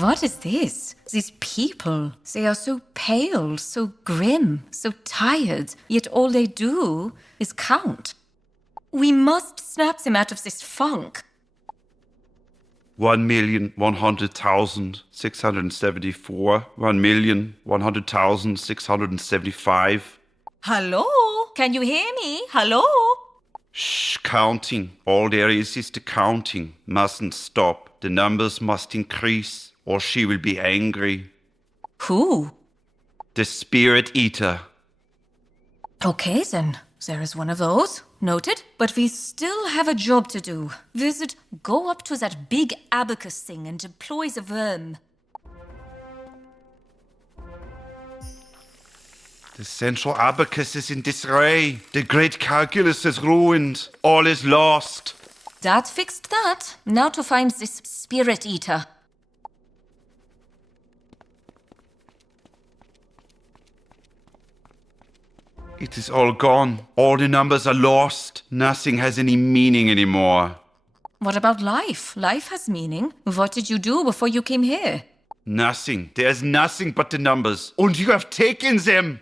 What is this? These people, they are so pale, so grim, so tired, yet all they do is count. We must snap them out of this funk. 1,100,674, 1,100,675. Hello? Can you hear me? Hello? Shh, counting. All there is the counting. Mustn't stop. The numbers must increase, or she will be angry. Who? The Spirit Eater. Okay then, there is one of those. Noted. But we still have a job to do. Wizard, go up to that big abacus thing and deploy the worm. The central abacus is in disarray. The great calculus is ruined. All is lost. That fixed that. Now to find this Spirit Eater. It is all gone. All the numbers are lost. Nothing has any meaning anymore. What about life? Life has meaning. What did you do before you came here? Nothing. There's nothing but the numbers. And you have taken them.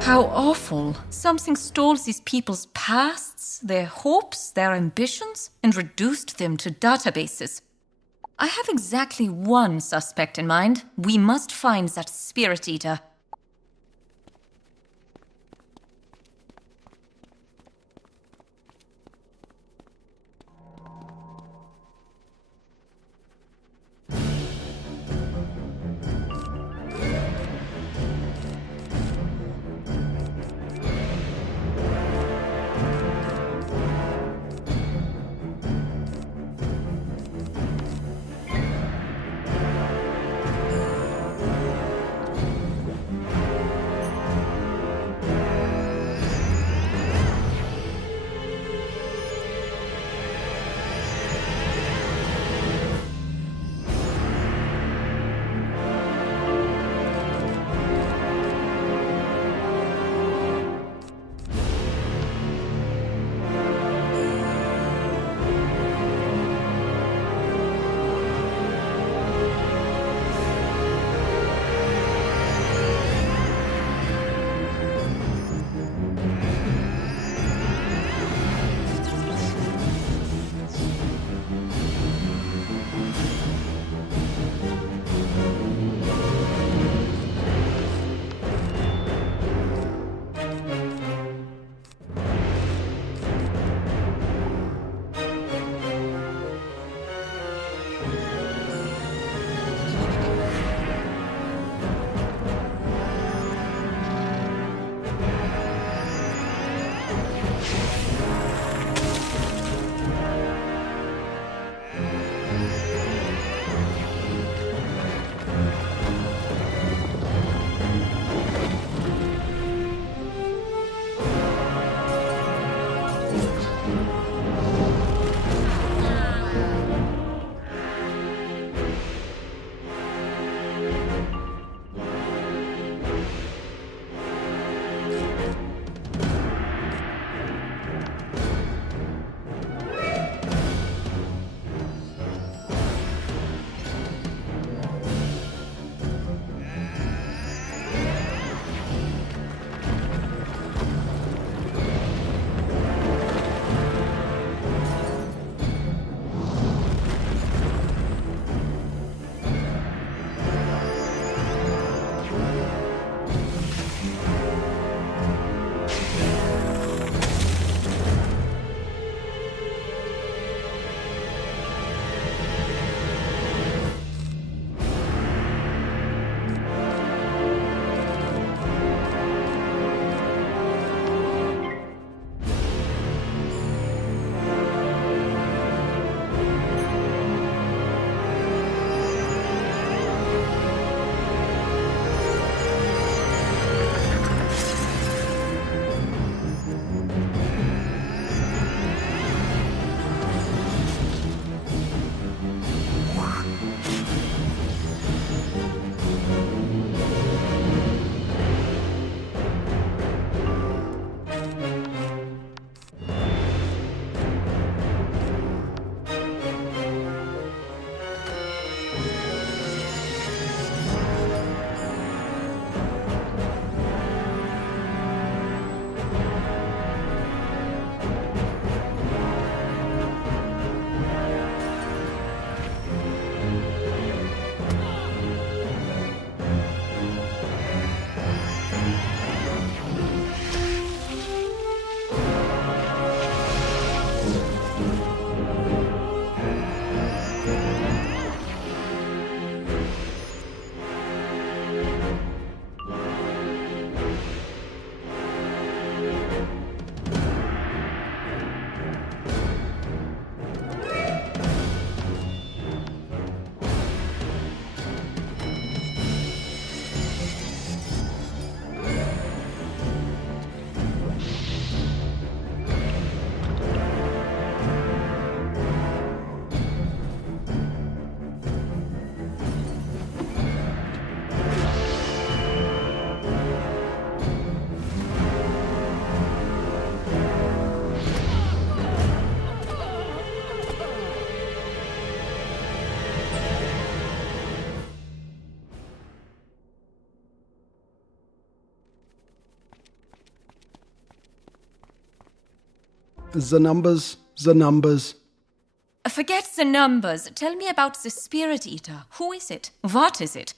How awful. Something stole these people's pasts, their hopes, their ambitions, and reduced them to databases. I have exactly one suspect in mind. We must find that Spirit Eater. The numbers. Forget the numbers. Tell me about the Spirit Eater. Who is it? What is it?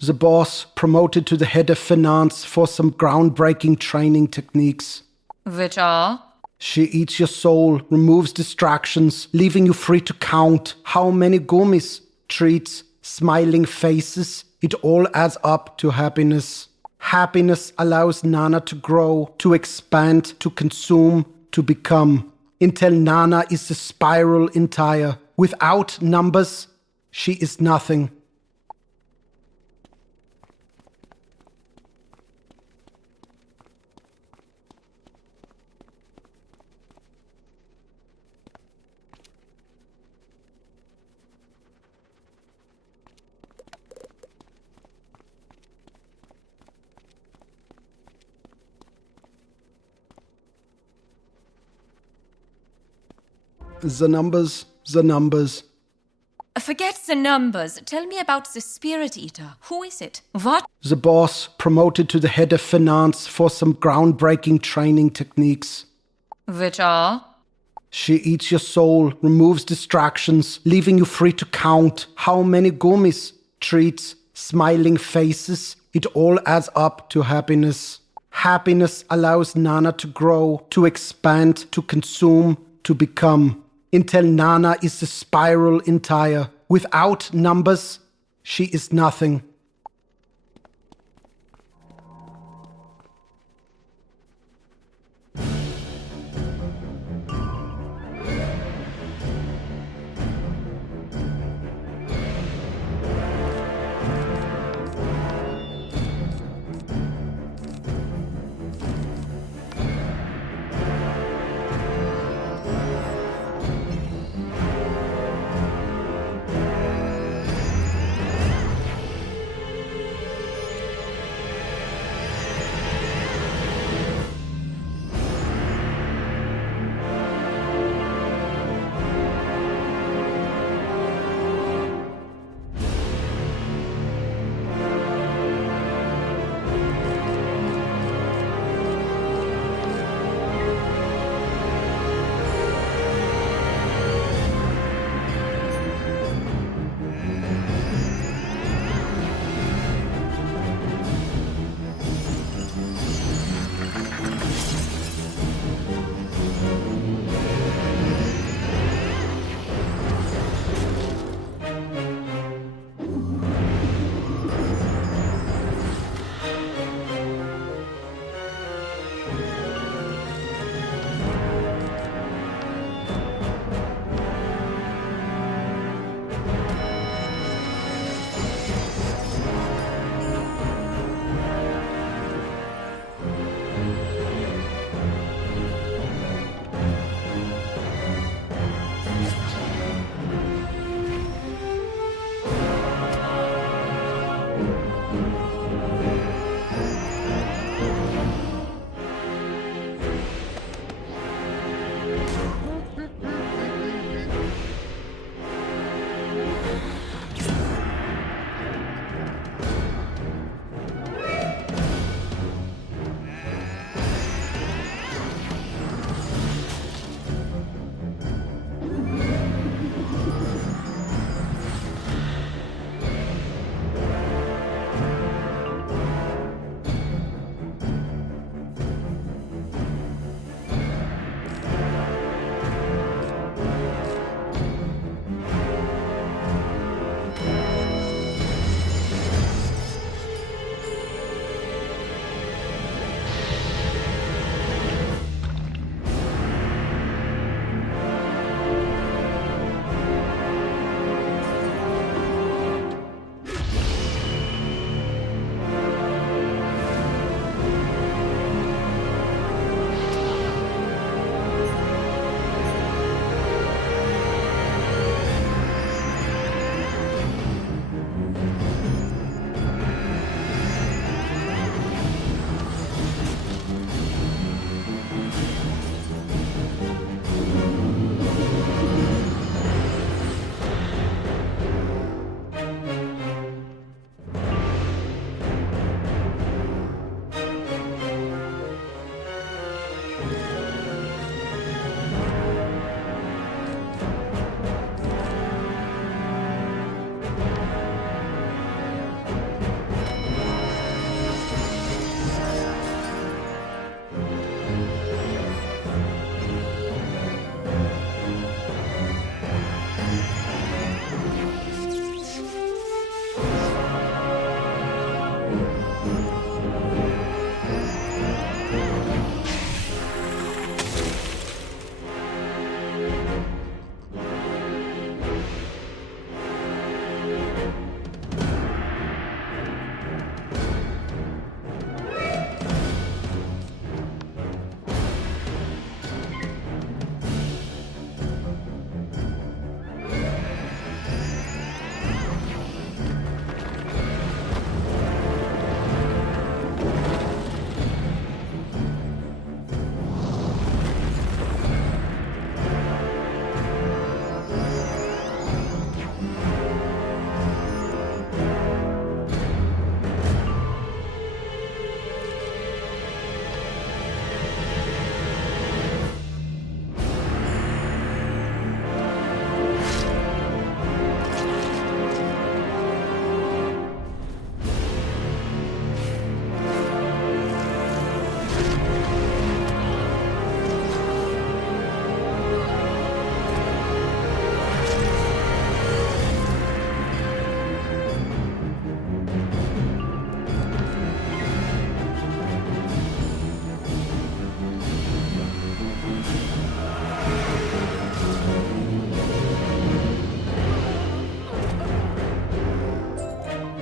The boss promoted to the head of finance for some groundbreaking training techniques. Which are? She eats your soul, removes distractions, leaving you free to count how many gummies, treats, smiling faces. It all adds up to happiness. Happiness allows Nana to grow, to expand, to consume, to become. Until Nana is the spiral entire. Without numbers, she is nothing. The numbers. Forget the numbers. Tell me about the Spirit Eater. Who is it? What? The boss promoted to the head of finance for some groundbreaking training techniques. Which are? She eats your soul, removes distractions, leaving you free to count how many gummies, treats, smiling faces. It all adds up to happiness. Happiness allows Nana to grow, to expand, to consume, to become. Until Nana is the spiral entire. Without numbers, she is nothing.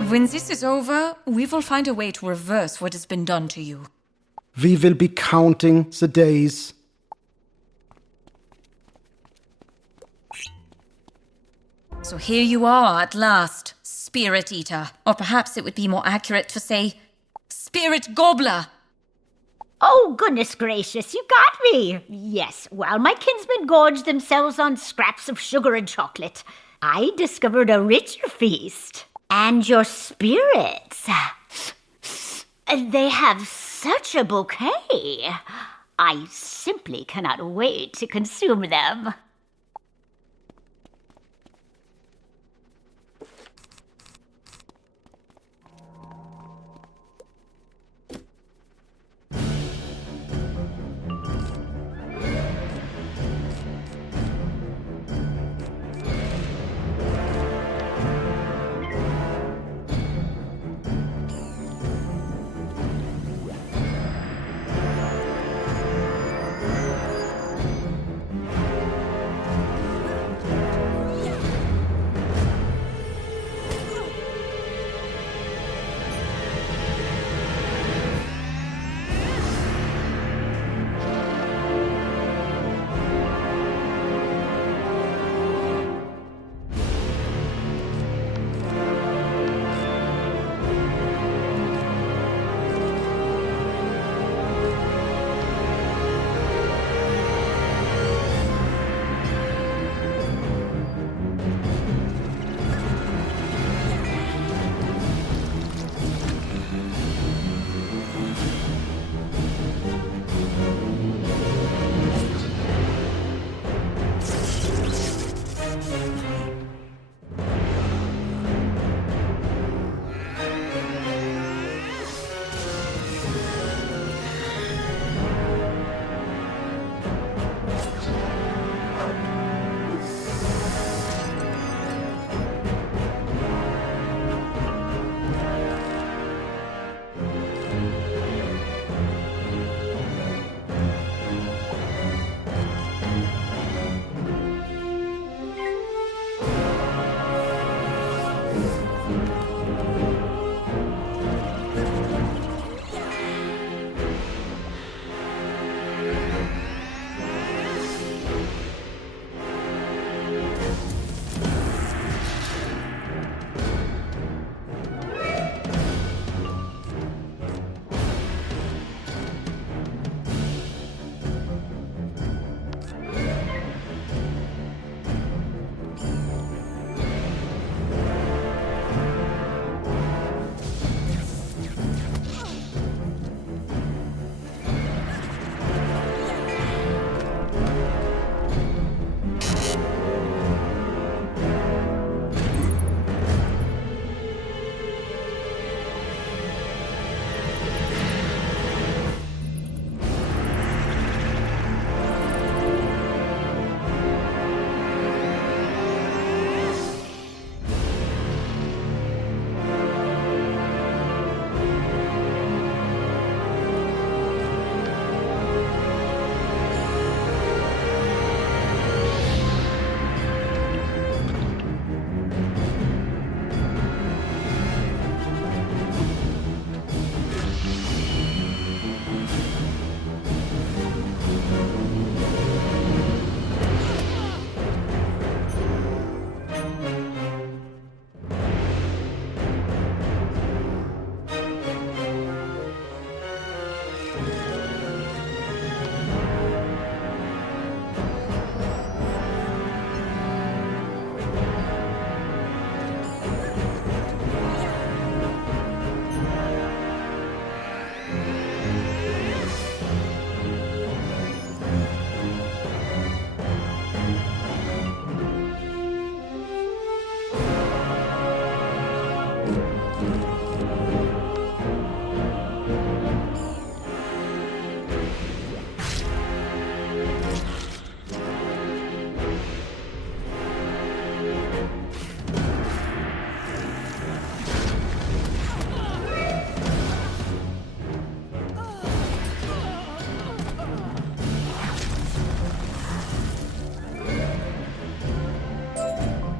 When this is over, we will find a way to reverse what has been done to you. We will be counting the days. So here you are at last, Spirit Eater. Or perhaps it would be more accurate to say, Spirit Gobbler. Oh, goodness gracious, you got me! Yes, while my kinsmen gorged themselves on scraps of sugar and chocolate, I discovered a richer feast. And your spirits. They have such a bouquet. I simply cannot wait to consume them.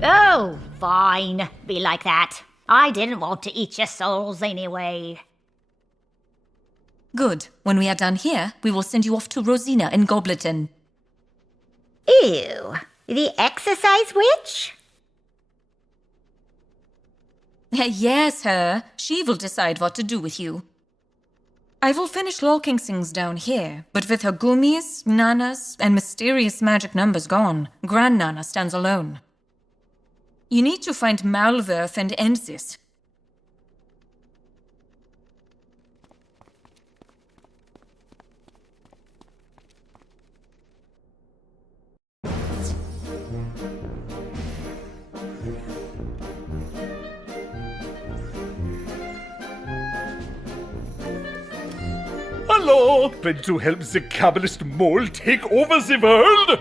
Oh, fine. Be like that. I didn't want to eat your souls anyway. Good. When we are done here, we will send you off to Rosina in Gobleton. Ew. The exercise witch? Yes, her. She will decide what to do with you. I will finish locking things down here, but with her gummies, nanas, and mysterious magic numbers gone, Grand Nana stands alone. You need to find Malworth and end this. Hello! Ready to help the Kabbalist mole take over the world?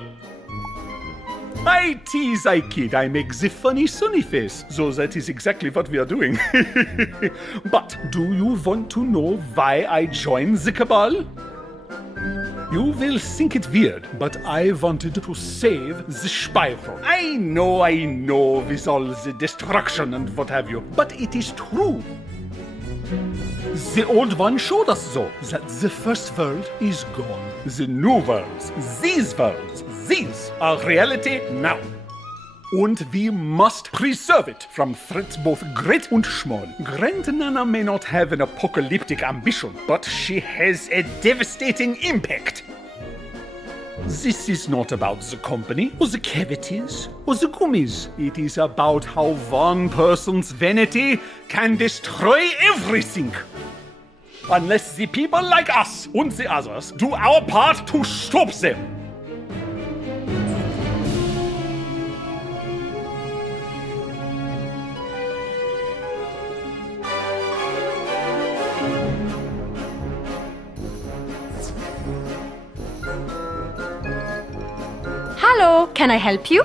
I tease, I kid, I make the funny sunny face, so that is exactly what we are doing. But do you want to know why I joined the Cabal? You will think it weird, but I wanted to save the Spiral. I know, with all the destruction and what have you, but it is true. The old one showed us, though, that the first world is gone. The new worlds, these are reality now. And we must preserve it from threats both great and small. Grand Nana may not have an apocalyptic ambition, but she has a devastating impact. This is not about the company, or the cavities, or the gummies. It is about how one person's vanity can destroy everything. Unless the people like us and the others do our part to stop them. Hello, can I help you?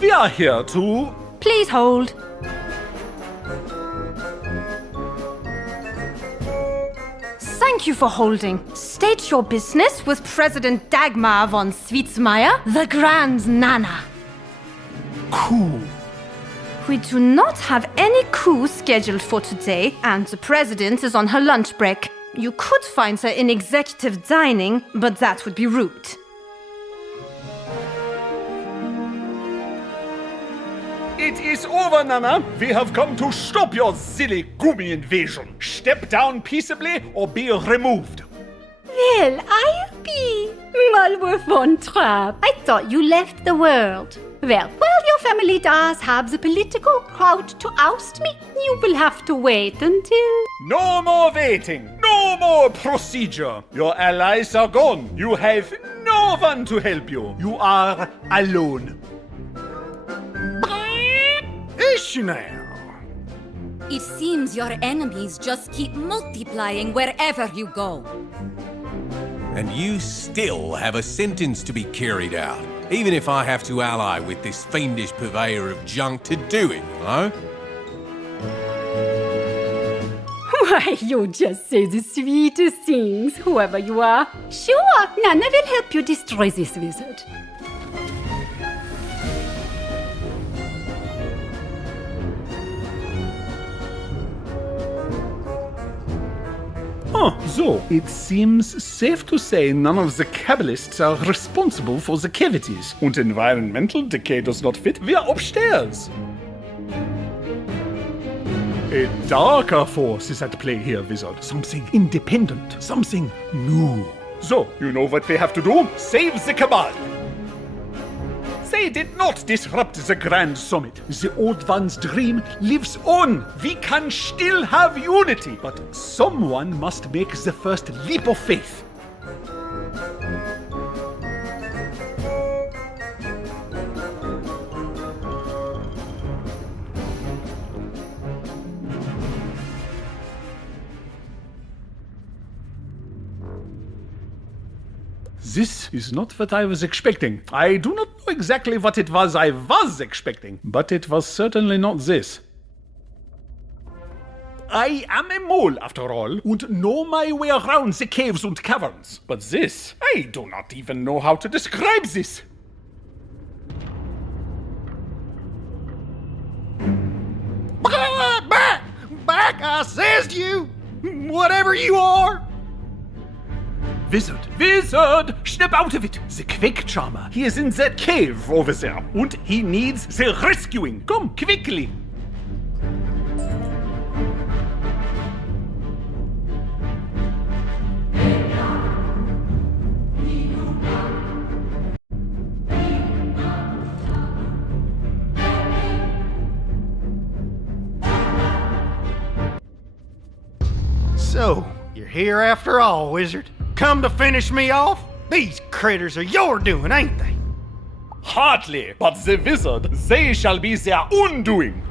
We are here to... Please hold. Thank you for holding. State your business with President Dagmar von Swietsmeyer, the Grand Nana. Cool. We do not have any coup scheduled for today, and the President is on her lunch break. You could find her in executive dining, but that would be rude. It is over, Nana. We have come to stop your silly gummy invasion. Step down peaceably or be removed. Well, I'll be Malworth von Trapp. I thought you left the world. Well, your family does have the political clout to oust me. You will have to wait until... No more waiting. No more procedure. Your allies are gone. You have no one to help you. You are alone. It seems your enemies just keep multiplying wherever you go. And you still have a sentence to be carried out, even if I have to ally with this fiendish purveyor of junk to do it, you know? Why, you just say the sweetest things, whoever you are. Sure, Nana will help you destroy this wizard. So it seems safe to say none of the Kabbalists are responsible for the cavities, and environmental decay does not fit. We are upstairs. A darker force is at play here, Wizard. Something independent, something new. So, you know what they have to do? Save the Cabal. They did not disrupt the Grand Summit. The Old One's dream lives on. We can still have unity. But someone must make the first leap of faith. This is not what I was expecting. I do not know exactly what it was I was expecting, but it was certainly not this. I am a mole, after all, and know my way around the caves and caverns. But this, I do not even know how to describe this. I says to you, whatever you are. Wizard, wizard, snap out of it. The quick charmer, he is in that cave over there, and he needs the rescuing. Come, quickly. So, you're here after all, wizard. Come to finish me off? These critters are your doing, ain't they? Hardly, but the wizard, they shall be their undoing.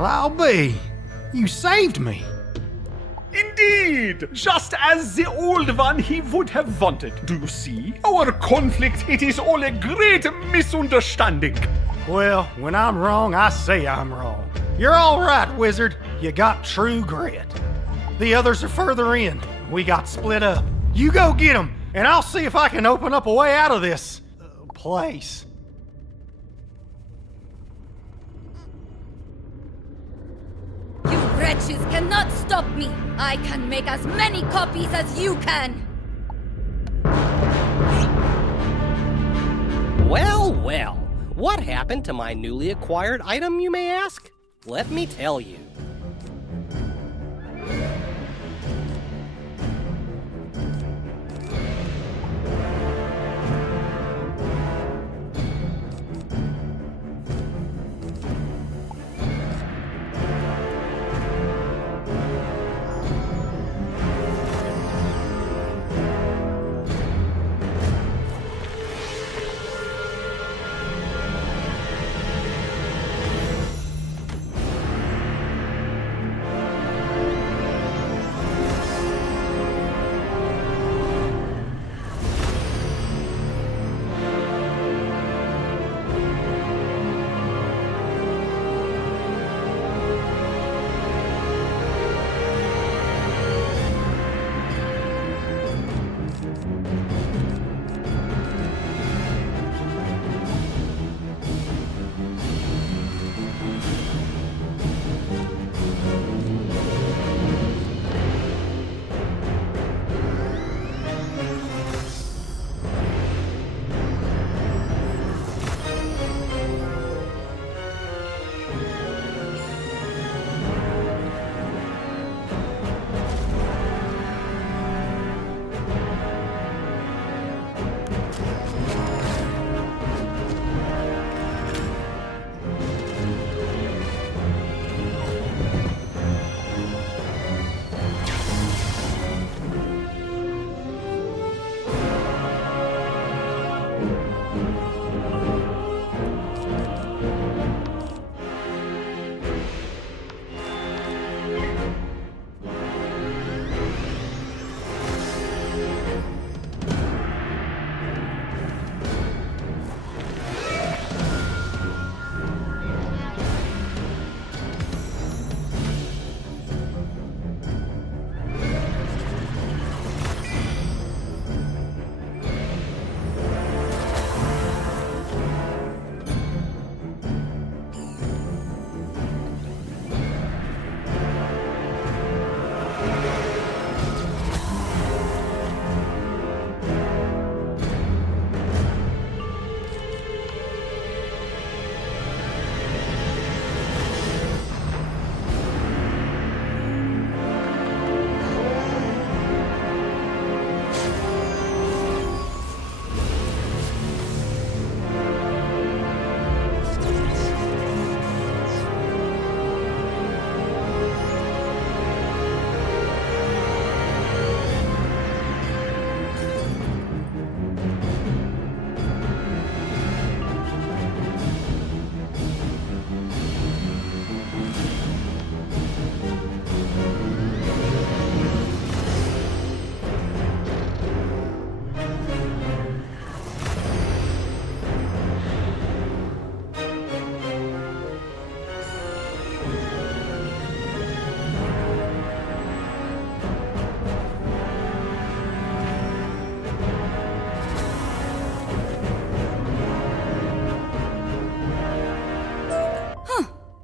Well, I'll be. You saved me. Indeed! Just as the old one he would have wanted. Do you see? Our conflict, it is all a great misunderstanding. Well, when I'm wrong, I say I'm wrong. You're all right, Wizard. You got true grit. The others are further in. We got split up. You go get them, and I'll see if I can open up a way out of this place. You wretches cannot stop me! I can make as many copies as you can! Well, well. What happened to my newly acquired item, you may ask? Let me tell you.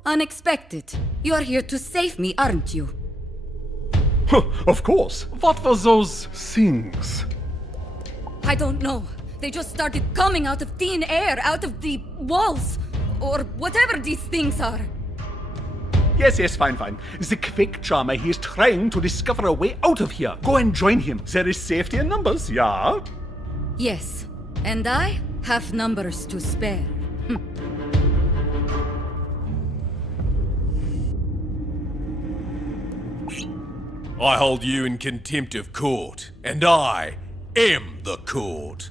Unexpected. You're here to save me, aren't you? Of course. What were those things? I don't know. They just started coming out of thin air, out of the walls, or whatever these things are. Yes, fine. The quick charmer, he is trying to discover a way out of here. Go and join him. There is safety in numbers, yeah? Yes, and I have numbers to spare. I hold you in contempt of court, and I am the court.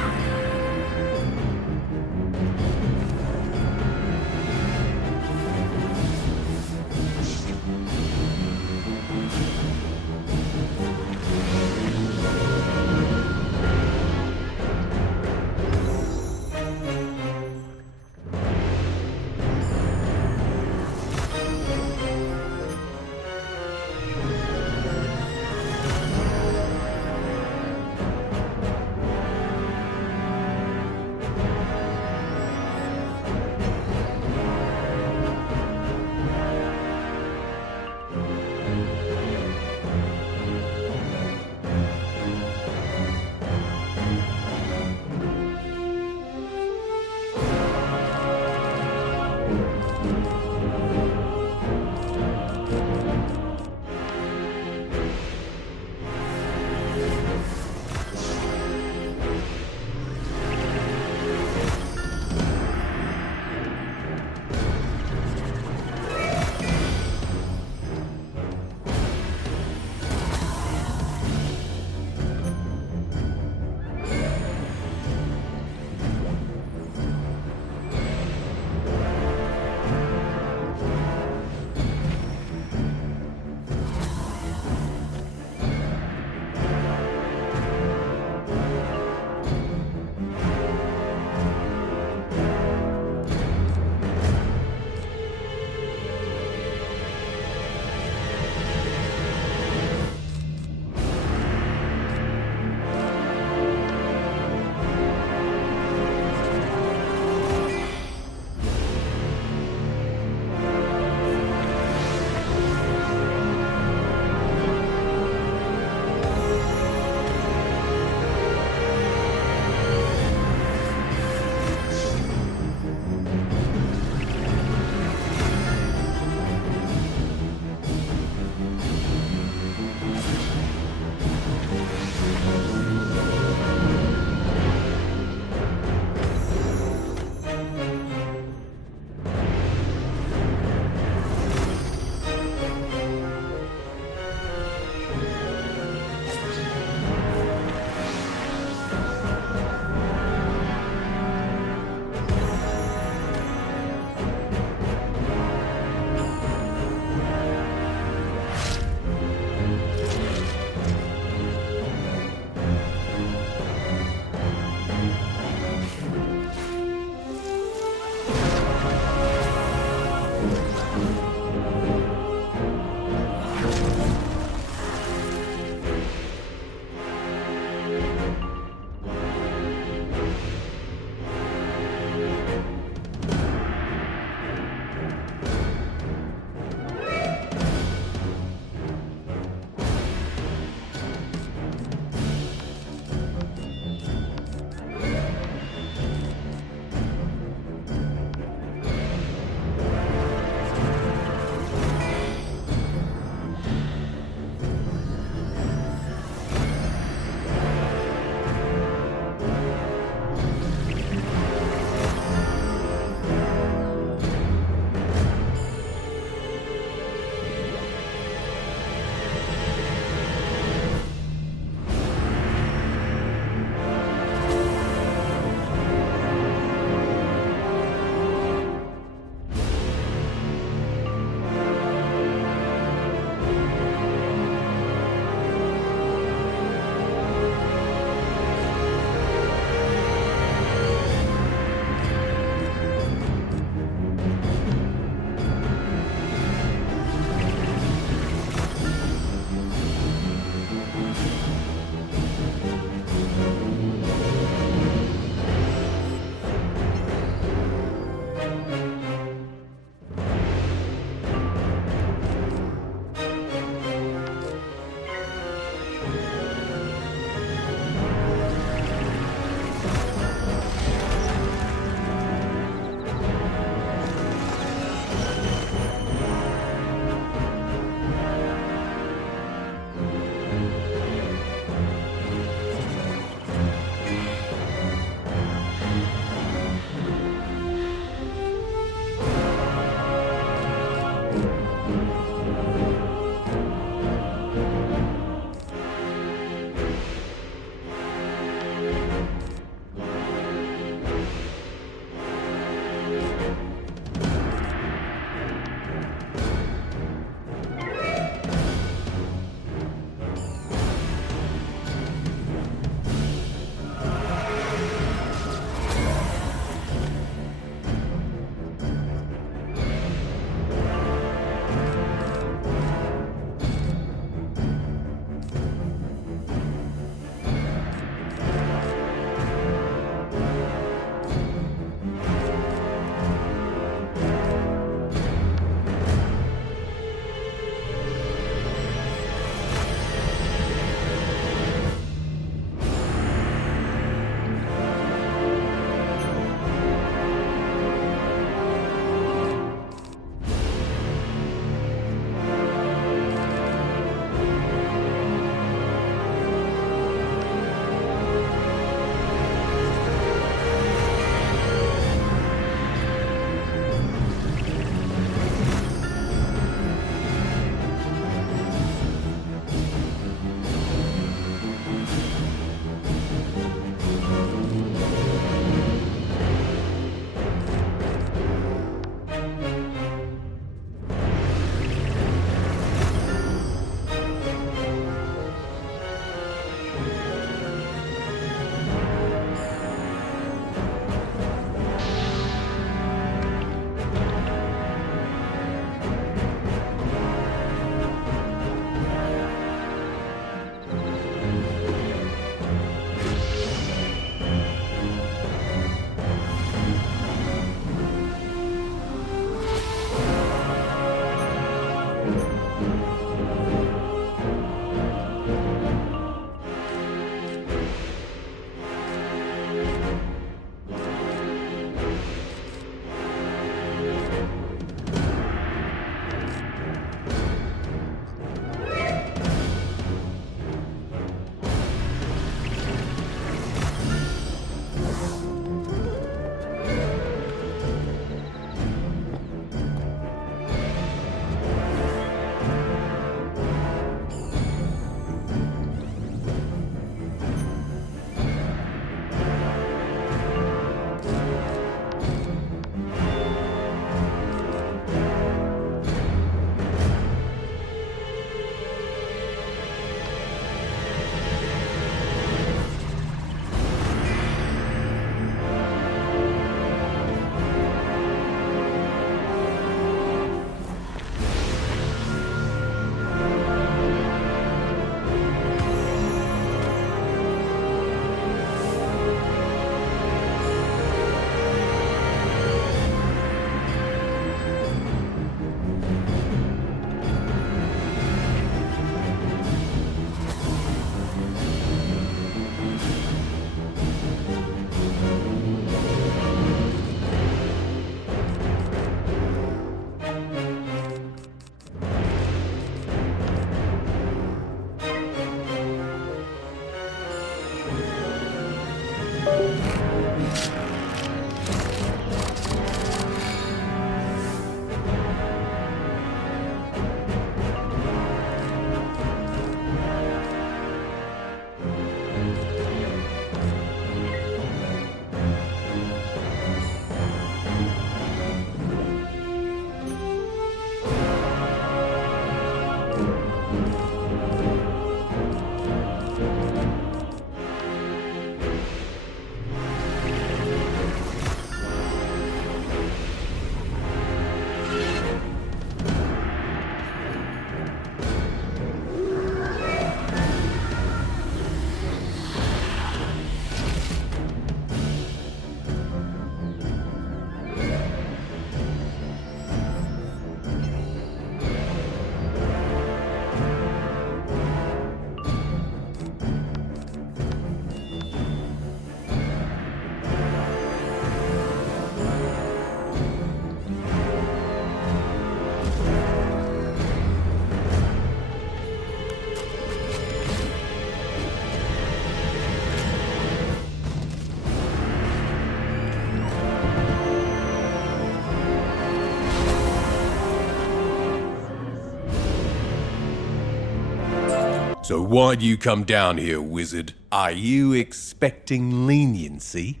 So why'd you come down here, wizard? Are you expecting leniency?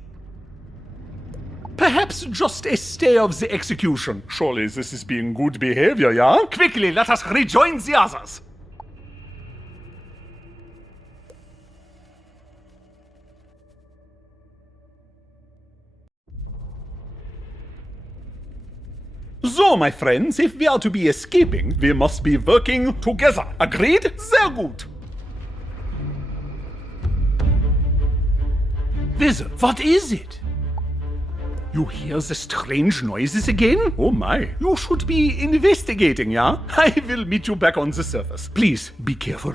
Perhaps just a stay of the execution. Surely this is being good behavior, yeah? Quickly, let us rejoin the others. So, my friends, if we are to be escaping, we must be working together. Agreed? Sehr gut. Wizard, what is it? You hear the strange noises again? Oh my. You should be investigating, yeah? I will meet you back on the surface. Please, be careful.